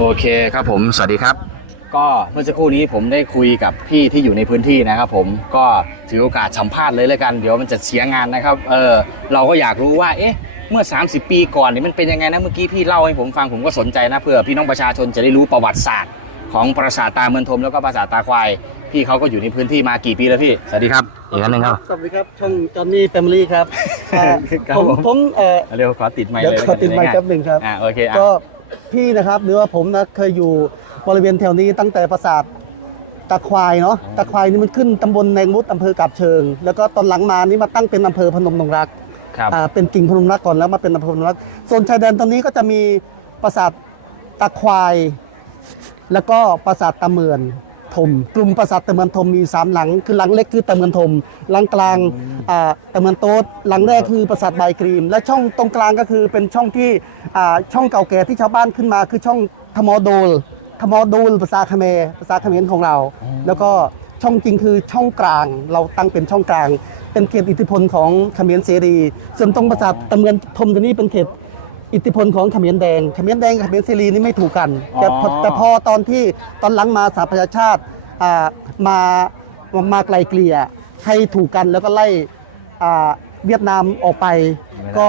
โอเคครับผม สวัสดีครับ ก็เมื่อสักครู่นี้ผมได้คุยกับพี่ที่อยู่ในพื้นที่นะครับผมก็ถือโอกาสสัมภาษณ์เลยแล้วกัน เดี๋ยวมันจะเสียงานนะครับ เออเราก็อยากรู้ว่า เอ๊ะ เมื่อ 30 ปีก่อนนี่มันเป็นยังไงนะ เมื่อกี้พี่เล่าให้ผมฟังผมก็สนใจนะเพื่อพี่น้องประชาชนจะได้รู้ประวัติศาสตร์ ของปราสาทตาเมืองทมแล้วก็ปราสาทตาควาย พี่เขาก็อยู่ในพื้นที่มากี่ปีแล้วพี่ สวัสดีครับ อีกครั้งหนึ่งครับ สวัสดีครับ ช่องจอนนี่แฟมิลี่ครับอ่าครับผมผมผมเอ่อเร็วขอติดไมค์เดี๋ยวเลยขอติดไมค์แป๊บหนึ่งครับ อ่าโอเคอะก็ พี่นะครับ หรือว่าผมนะเคยอยู่บริเวณแถวนี้ตั้งแต่ปราสาทตะควายเนาะตะควายนี่มันขึ้นตำบลแนงมุดอำเภอกาบเชิง แล้วก็ตอนหลังมานี่มาตั้งเป็นอำเภอพนมดงรักครับอ่าเป็นกิ่งพนมรักก่อนแล้วมาเป็นอำเภอพนมรักโซนชายแดนตรงนี้ก็จะมีปราสาทตะควาย แล้วก็ปราสาทตะเมือน ทมกลุ่มปราสาทตะเมือนทมมีสามหลัง คือหลังเล็กคือตะเมือนทมหลังกลางอ่าตะเมือนโต๊ดหลังแรกคือปราสาทใบกรีม และช่องตรงกลางก็คือเป็นช่องที่อ่าช่องเก่าแก่ที่ชาวบ้านขึ้นมา คือช่องทมอโดลทมอโดลภาษาเขมรภาษาเขมรของเรา แล้วก็ช่องจริงคือช่องกลาง เราตั้งเป็นช่องกลาง เป็นเขตอิทธิพลของเขมรเสรี ส่วนตรงปราสาทตะเมือนทมตัวนี้เป็นเขต อิทธิพลของเขมรแดงเขมรแดงกับเขมรเสรีนี่ไม่ถูกกันแต่พออ๋อแต่พอตอนที่ตอนหลังมาสหประชาชาติอ่ามามามาไกลเกลี่ยให้ถูกกันแล้วก็ไล่อ่าเวียดนามออกไป ก็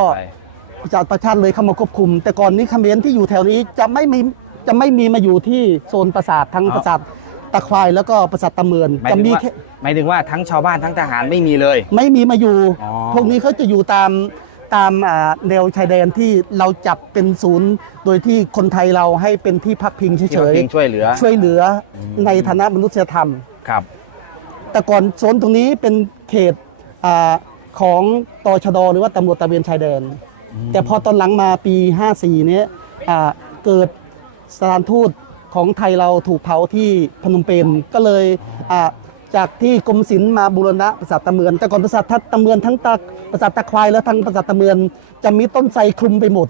ประชาประชาติเลยเข้ามาควบคุม แต่ก่อนนี้เขมรที่อยู่แถวนี้จะไม่มีจะไม่มีมาอยู่ที่โซนปราสาททั้งปราสาทตะควายแล้วก็ปราสาทตะเมือนหมายจะถึงมีว่าแค่หมายถึงว่าทั้งชาวบ้านทั้งทหารไม่มีเลย ไม่มีมาอยู่อ๋อพวกนี้เขาจะอยู่ตาม ตามอ่าแนวชายแดนที่เราจับเป็นศูนย์ โดยที่คนไทยเราให้เป็นที่พักพิงที่เฉว่ายพิงช่วยเหลือๆช่วยเหลือในฐานะมนุษยธรรมครับ แต่ก่อนโซนตรงนี้เป็นเขตอาของตชดหรือว่าตำรวจตระเวนชายแดน แต่พอตอนหลังมาปี 54 เนี้ยอ่าเกิดสถานทูตของไทยเราถูกเผาที่พนมเปญก็เลยอ่า จากที่กรมศิลป์มาบูรณะปราสาทตะเมือน แต่ก่อนปราสาทตะเมือนทั้งตะปราสาทตะควายและทั้งปราสาทตะเมือน จะมีต้นไทรคลุมไปหมด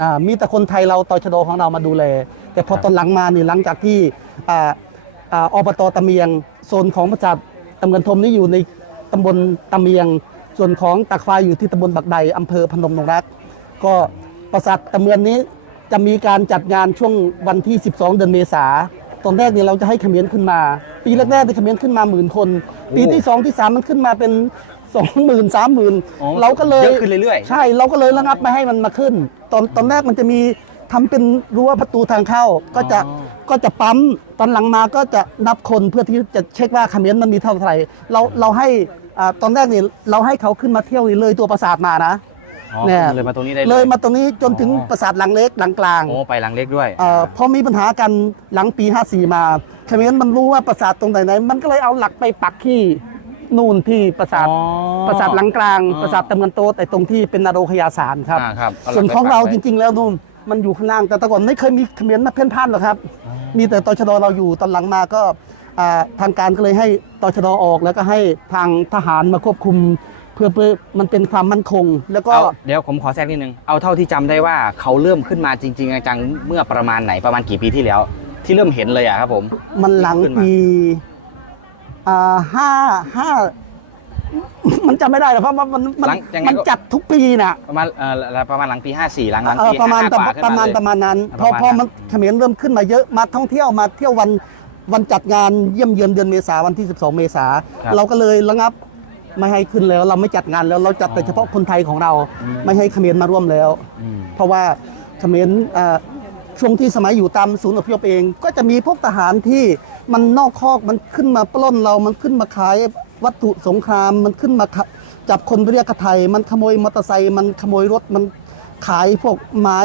อ่ามีแต่คนไทยเราตอชะโดของเรามาดูแล แต่พอตอนหลังมานี่หลังจากที่อ่าอ่าอบตตะเมียงโซนของประจัดตำบลทมนี่อยู่ในตำบลตะเมียง ส่วนของตะควายอยู่ที่ตำบลบักใดอำเภอพนมดงรัก ก็ประสาทตะเมียนนี้จะมีการจัดงานช่วงวันที่ 12 เดือนเมษาตอนแรกเนี่ยเราจะให้เขมรขึ้นมา ปีแรกๆที่เขมรขึ้นมาหมื่นคน ปีที่2ที่3มันขึ้นมาเป็น20,000อ๋อ30,000เราก็เลยเยอะขึ้นเรื่อยๆ ใช่เราก็เลยระงับไม่ให้มันมาขึ้น ตอนตอนแรกมันจะมีทำเป็นรั้วประตูทางเข้าก็จะอ๋อก็จะปั๊มตอนหลังมาก็จะนับคนเพื่อที่จะเช็คว่าเขมรมันมีเท่าไหร่เราเราให้อ่าตอนแรกเนี่ยเราให้เขาขึ้นมาเที่ยวนี่เลยตัวปราสาทมานะอ๋อเนี่ยเลยมาตรงนี้ได้เลยมาตรงนี้จนถึงอ๋อปราสาทหลังเล็กหลังกลางโอ้ไปหลังเล็กด้วยเอ่อพอมีปัญหากันหลังปี 54 มา เขมรมันรู้ว่าปราสาทตรงไหนไหน มันก็เลยเอาหลักไปปักที่นู่นที่ปราสาทอ๋อปราสาทหลังกลางอ๋อปราสาทตะเมือนโตแต่ตรงที่เป็นนาโรคยาสารครับ อ่าครับเอาหลักส่วนของไปปักเราไว้จริง ๆ แล้วนู่นมันอยู่ข้างล่างแต่แต่ก่อนไม่เคยมีเขมรมาเพ่นพ่านหรอกครับ มีแต่ตชดเราอยู่ตอนหลังมาก็อ่าทางการก็เลยให้ตชดออก แล้วก็ให้ทางทหารมาควบคุม เพื่อเพื่อมันเป็นความมั่นคง แล้วก็ เอาเดี๋ยวผมขอแทรกนิดนึง เอาเท่าที่จำได้ว่าเขาเริ่มขึ้นมาจริง ๆ จังๆเมื่อประมาณไหนประมาณกี่ปีที่แล้ว ที่เริ่มเห็นเลยอะครับผม มันหลังขึ้นมา ปีอ่าห้าห้า มันจำไม่ได้หรอกเพราะว่ามันมันหลังยังไงมันก็จัดทุกปีน่ะประมาณเอ่อประมาณหลังปี 54 หลังหลังเออปีประมาณ55กว่าขึ้นประมาณเลย ประมาณนั้นประพอมาณพอนั้นมันเขมรเริ่มขึ้นมาเยอะมาท่องเที่ยวมาเที่ยววันวันจัดงานเยี่ยมเยือนเดือนเมษาวันที่ 12 เมษาครับเราก็เลยระงับไม่ให้ขึ้นแล้ว เราไม่จัดงานแล้วเราจัดแต่อ๋อเฉพาะคนไทยของเราอืมไม่ให้เขมรมาร่วมแล้ว อืม เพราะว่าเขมรเอ่อ ช่วงที่สมัยอยู่ตามศูนย์อพยพเอง ก็จะมีพวกทหารที่มันนอกคอกมันขึ้นมาปล้นเรา มันขึ้นมาขายวัตถุสงคราม มันขึ้นมาขะจับคนไปเรียกกระไทย มันขโมยมอเตอร์ไซค์มันขโมยรถมันขายพวกไม้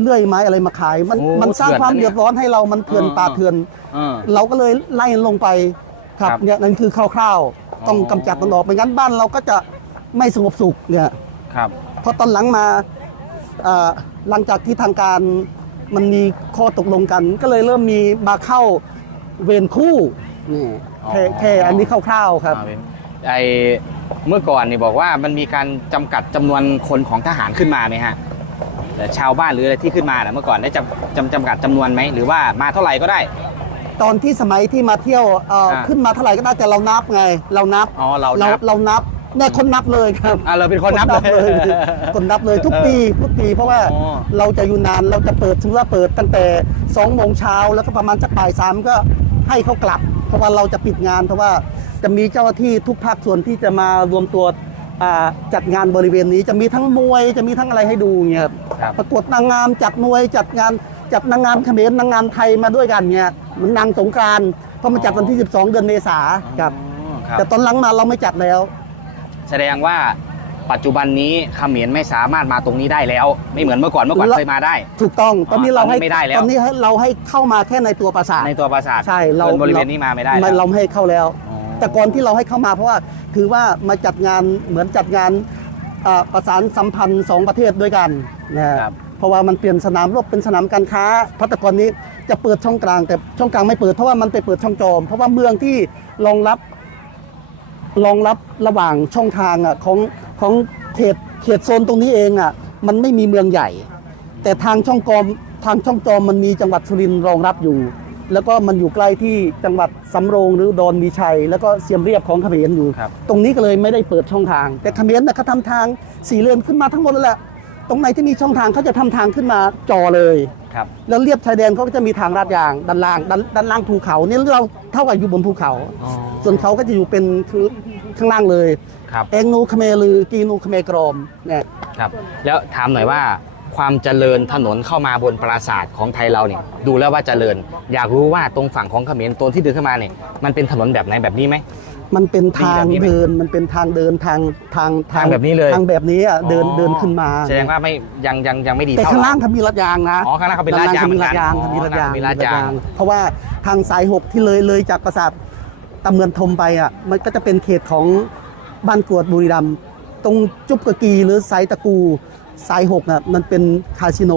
เลื่อยไม้อะไรมาขาย มันโอ้มันสร้างเถื่อนความนะเนี่ยเดือดร้อนให้เรามันเถื่อนอ่าป่าเถื่อนเออเราก็เลยไล่ลงไปครับครับเนี่ยนั่นคือคร่าวๆ ต้องอ๋อกำจัดมันออกไม่งั้นบ้านเราก็จะไม่สงบสุขเนี่ยครับพอตอนหลังมาเอ่อหลังจากที่ทางการ มันมีข้อตกลงกัน ก็เลยเริ่มมีมาเข้าเวรคู่นี่แค่อ๋อ แค่อันนี้คร่าวๆครับ อ่าเป็นไอเมื่อก่อนนี่บอกว่ามันมีการจำกัดจำนวนคนของทหารขึ้นมาไหมฮะแต่ชาวบ้านหรืออะไรที่ขึ้นมาน่ะเมื่อก่อนได้จำจำจำกัดจำนวนไหมหรือว่ามาเท่าไหร่ก็ได้ ตอนที่สมัยที่มาเที่ยวเอ่ออ่าขึ้นมาเท่าไหร่ก็ได้แต่เรานับไง เรานับอ๋อเราเรานับ เรานับ แน่คนนับเลยครับอ่าเราเป็นคนนับเลย คนนับเลยทุกปีทุกปีเพราะว่าอ๋อ เราจะอยู่นานเราจะเปิดสมมติว่าเปิดตั้งแต่2โมงเช้าแล้วก็ประมาณจะบ่ายสามก็ให้เขากลับ เพราะว่าเราจะปิดงานเพราะว่าจะมีเจ้าหน้าที่ทุกภาคส่วนที่จะมารวมตัวอ่าจัดงานบริเวณนี้จะมีทั้งมวยจะมีทั้งอะไรให้ดูเงี้ยครับ ครับ ประกวดนางงามจัดมวยจัดงานจัดนางงามเขมรนางงามไทยมาด้วยกันเงี้ยเหมันนางสงกรานต์เพราะมันจัดวันที่ 12 เดือนเมษาครับ อ๋อครับ แต่ตอนหลังมาเราไม่จัดแล้ว แสดงว่าปัจจุบันนี้เขมรไม่สามารถมาตรงนี้ได้แล้ว ไม่เหมือนเมื่อก่อนเมื่อก่อนแล้วเคยมาได้ ถูกต้องตอนนี้อ๋อเราตอนนี้ให้ไม่ได้แล้วตอนนี้ให้เราให้เข้ามาแค่ในตัวปราสาทในตัวปราสาทใช่เราส่วนบริเวณนี้มาไม่ได้ไม่แล้วเราไม่ให้เข้าแล้วอ๋อแต่ก่อนที่เราให้เข้ามาเพราะว่าถือว่ามาจัดงานเหมือนจัดงานอ่าประสานสัมพันธ์สองประเทศด้วยกันนะฮะครับเพราะว่ามันเปลี่ยนสนามรบเป็นสนามการค้าเพราะแต่ก่อนนี้จะเปิดช่องกลางแต่ช่องกลางไม่เปิดเพราะว่ามันไปเปิดช่องจอม เพราะว่าเมืองที่รองรับ รองรับระหว่างช่องทางอะของของเขตเขตโซนตรงนี้เองอะมันไม่มีเมืองใหญ่ แต่ทางช่องกอมทางช่องจอมมันมีจังหวัดสุรินทร์รองรับอยู่ แล้วก็มันอยู่ใกล้ที่จังหวัดสำโรงหรืออุดอนมีชัย แล้วก็เสียมเรียบของเขมรอยู่ ครับ ตรงนี้ก็เลยไม่ได้เปิดช่องทาง แต่เขมรนะเขาทำทางสี่เลนขึ้นมาทั้งหมดนั่นแหละ ตรงไหนที่มีช่องทางเขาจะทำทางขึ้นมาจอเลย ครับ แล้วเรียบชายแดนเขาก็จะมีทางลาดยางด้านล่างด้านด้านล่างภูเขาเนี่ยเราเท่ากับอยู่บนภูเขา อ๋อส่วนเขาก็จะอยู่เป็นคือข้างล่างเลย ครับ เองนูเขมรหรือกีนูเขมรกรอมเนี่ยครับ แล้วถามหน่อยว่าความเจริญถนนเข้ามาบนปราสาทของไทยเราเนี่ยดูแล้วว่าเจริญ อยากรู้ว่าตรงฝั่งของเขมรตัวที่เดินขึ้นมาเนี่ยมันเป็นถนนแบบไหนแบบนี้ไหม มันเป็นทางมีแบบนี้ไหมเดินมันเป็นทางเดินทางทางทางแบบนี้เลยทางแบบนี้อะเดินอ๋อเดินขึ้นมาแสดงว่าไม่ยังยังยังไม่ดีแต่เท่าข้างไหร่ล่างเขามีลาดยางนะอ๋อข้างล่างเขาเป็นลาดยางข้มีลาดยางเหมือนกันเขามีลาดยางอ๋อมีลาดยาง เพราะว่าทางสายหกที่เลยเลยจากปราสาทตำเมือนทมไปอะมันก็จะเป็นเขตของบ้านกรวดบุรีรัมย์ตรงจุบกะกีหรือสายตะกูสายหกน่ะมันเป็นคาสิโน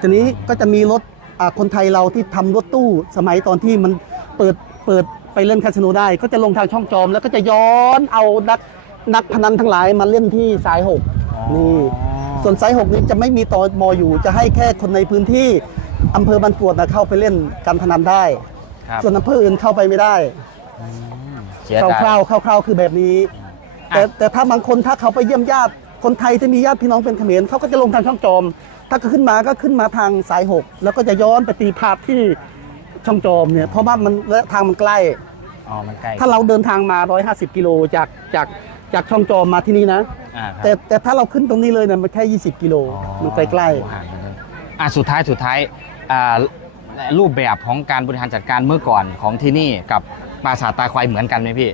ทีนี้ก็จะมีรถอ่าคนไทยเราที่ทำรถตู้สมัยตอนที่มันเปิดเปิด ไปเล่นคาสิโนได้ก็จะลงทางช่องจอม แล้วก็จะย้อนเอานักนักพนันทั้งหลายมาเล่นที่สายหกนี่ส่วนสายหกนี้จะไม่มีตอมออยู่ จะให้แค่คนในพื้นที่อำเภอบันกวดนะเข้าไปเล่นการพนันได้ ครับส่วนอำเภออื่นเข้าไปไม่ได้เสียคดายร่าวๆคร่าวๆคือแบบนี้ แต่อะแต่ถ้าบางคนถ้าเขาไปเยี่ยมญาติคนไทยที่มีญาติพี่น้องเป็นเขมรเขาก็จะลงทางช่องจอม ถ้าก็ขึ้นมาก็ขึ้นมาทางสายหกแล้วก็จะย้อนไปตีพาดที่ ช่องจอมเนี่ยเพราะว่ามันและทางมันใกล้ อ๋อ มันใกล้ถ้าเราเดินทางมา 150 กิโลจากจากจากช่องจอมมาที่นี่นะ อ่าครับแต่แต่ถ้าเราขึ้นตรงนี้เลยเนี่ยมันแค่ 20 กิโลอ๋อมันใกล้ห่างกันเลยอะสุดท้ายสุดท้ายอ่ารูปแบบของการบริหารจัดการเมื่อก่อนของที่นี่กับปราสาทตาควายเหมือนกันไหมพี่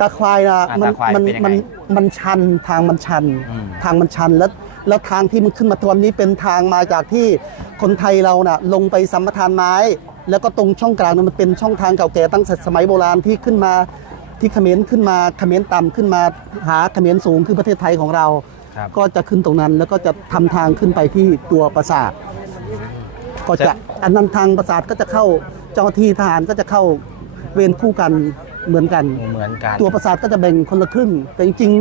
ตาควายนะอ่ามัตาควายมัเป็นยังไงมันมันชันทางมันชัน อืม ทางมันชันแล้วแล้วทางที่มันขึ้นมาตอนนี้เป็นทางมาจากที่คนไทยเราน่ะลงไปสัมปทานไม้ แล้วก็ตรงช่องกลางนั้นมันเป็นช่องทางเก่าแก่ตั้งแต่สมัยโบราณที่ขึ้นมาที่เขมรขึ้นมาเขมรต่ำขึ้นมาหาเขมรสูงคือประเทศไทยของเราครับก็จะขึ้นตรงนั้นแล้วก็จะทำทางขึ้นไปที่ตัวปราสาทก็จะอันนั้นทางปราสาทก็จะเข้าเจ้าหน้าที่ทหารก็จะเข้าเวรคู่กันเหมือนกันเหมือนกัน ตัวปราสาทก็จะแบ่งคนละครึ่ง แต่จริง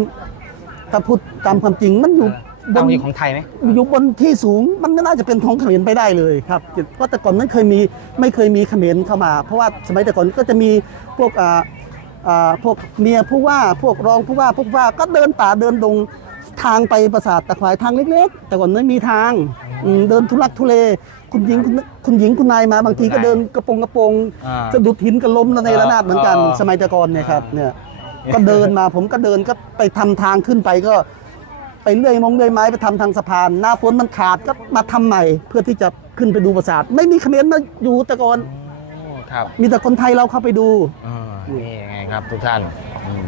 ๆถ้าพูดตามความจริงมันอยู่ บเอานอีกของไทยไหมอยู่บนที่สูงมันไม่น่าจะเป็นของเขมรไปได้เลยครับเพราะแต่ก่อนไม่เคยมีไม่เคยมีเขมรเข้ามา เพราะว่าสมัยแต่ก่อนก็จะมีพวกอ่าอ่าพวกเมียผู้ว่าพวกรองผู้ว่าพวกว่าก็เดินป่าเดินดงทางไปปราสาทตะควายทางเล็กๆ แต่ก่อนไม่มีทางอืมเดินทุลักทุเลคุณหญิงคุณคุณหญิงคุณนายมาบางทีก็เดินกระโปรงกระโปรงอ่าสะดุดหินก็ล้มในระนาดเหมือนกันเออสมัยแต่ก่อนเนี่ยครับเนี่ยก็เดินมาผมก็เดินก็ไปทำทางขึ้นไปก็ ไปเลื่อยมงเลื่อยไม้ไปทำทางสะพาน หน้าฝนมันขาดก็มาทำใหม่ เพื่อที่จะขึ้นไปดูปราสาท ไม่มีเขมรมาอยู่แต่ก่อนโอ้ครับมีแต่คนไทยเราเข้าไปดูอ่านี่ไงครับทุกท่านอืม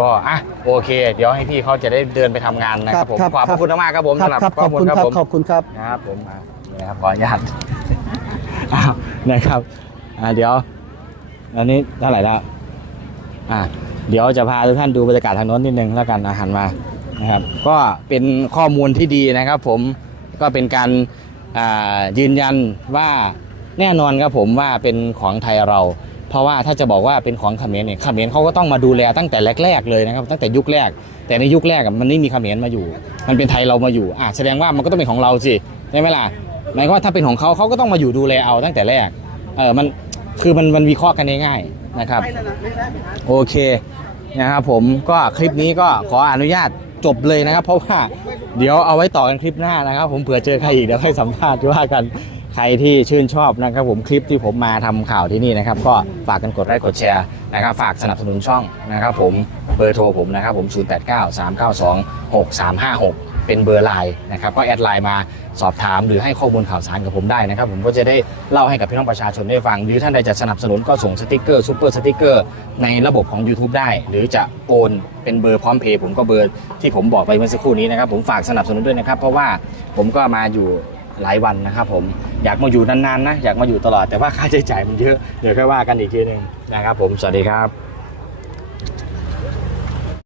ก็อะโอเค เดี๋ยวให้พี่เขาจะได้เดินไปทำงานนะครับผมครับขอบพครัระบคุณมากๆครับผมครับสำหรับครับข้ขออบมูลคุณครับครับผมขอบคุณครับนะครับผมอะนี่นะครับขออนุญาตอ้าวนะครับอ่าเดี๋ยว อันนี้เท่าไหร่แล้วอ่าเดี๋ยวจะพาทุกท่านดูบรรยากาศทางโน้นนิดนึงแล้วกันอาหารมา นะครับ ก็เป็นข้อมูลที่ดีนะครับ ผมก็เป็นการอ่ายืนยันว่าแน่นอนครับผมว่าเป็นของไทยเรา เพราะว่าถ้าจะบอกว่าเป็นของเขมรเนี่ยเขมรเขาก็ต้องมาดูแลตั้งแต่แรกๆเลยนะครับ ตั้งแต่ยุคแรก แต่ในยุคแรกอะมันไม่มีเขมรมาอยู่ มันเป็นไทยเรามาอยู่อะแสดงว่ามันก็ต้องเป็นของเราสิใช่ไหมล่ะหมายความว่าถ้าเป็นของเขาเขาก็ต้องมาอยู่ดูแลเอาตั้งแต่แรกเออมันคือมันมันวิเคราะห์กันง่ายๆนะครับ โอเคนะครับผมก็คลิปนี้ก็ขออนุญาต จบเลยนะครับ เพราะว่าเดี๋ยวเอาไว้ต่อกันคลิปหน้านะครับ ผมเผื่อเจอใครอีกเดี๋ยวให้สัมภาษณ์ว่ากันใครที่ชื่นชอบนะครับผมคลิปที่ผมมาทำข่าวที่นี่นะครับ ก็ฝากกันกดไลค์กดแชร์นะครับ ฝากสนับสนุนช่องนะครับ ผมเบอร์โทรผมนะครับผม 0893926356 เป็นเบอร์ไลน์นะครับก็แอดไลน์มาสอบถามหรือให้ข้อมูลข่าวสารกับผมได้นะครับ ผมก็จะได้เล่าให้กับพี่น้องประชาชนได้ฟัง หรือท่านใดจะสนับสนุนก็ส่งสติกเกอร์ซูเปอร์สติกเกอร์ในระบบของ YouTube ได้ หรือจะโอนเป็นเบอร์พร้อมเพย์ผมก็เบอร์ที่ผมบอกไปเมื่อสักครู่นี้นะครับผมฝากสนับสนุนด้วยนะครับ เพราะว่าผมก็มาอยู่หลายวันนะครับผมอยากมาอยู่นานๆนะอยากมาอยู่ตลอดแต่ว่าค่าใช้จ่ายมันเยอะเดี๋ยวค่อยว่ากันอีกทีหนึ่งนะครับผมสวัสดีครับ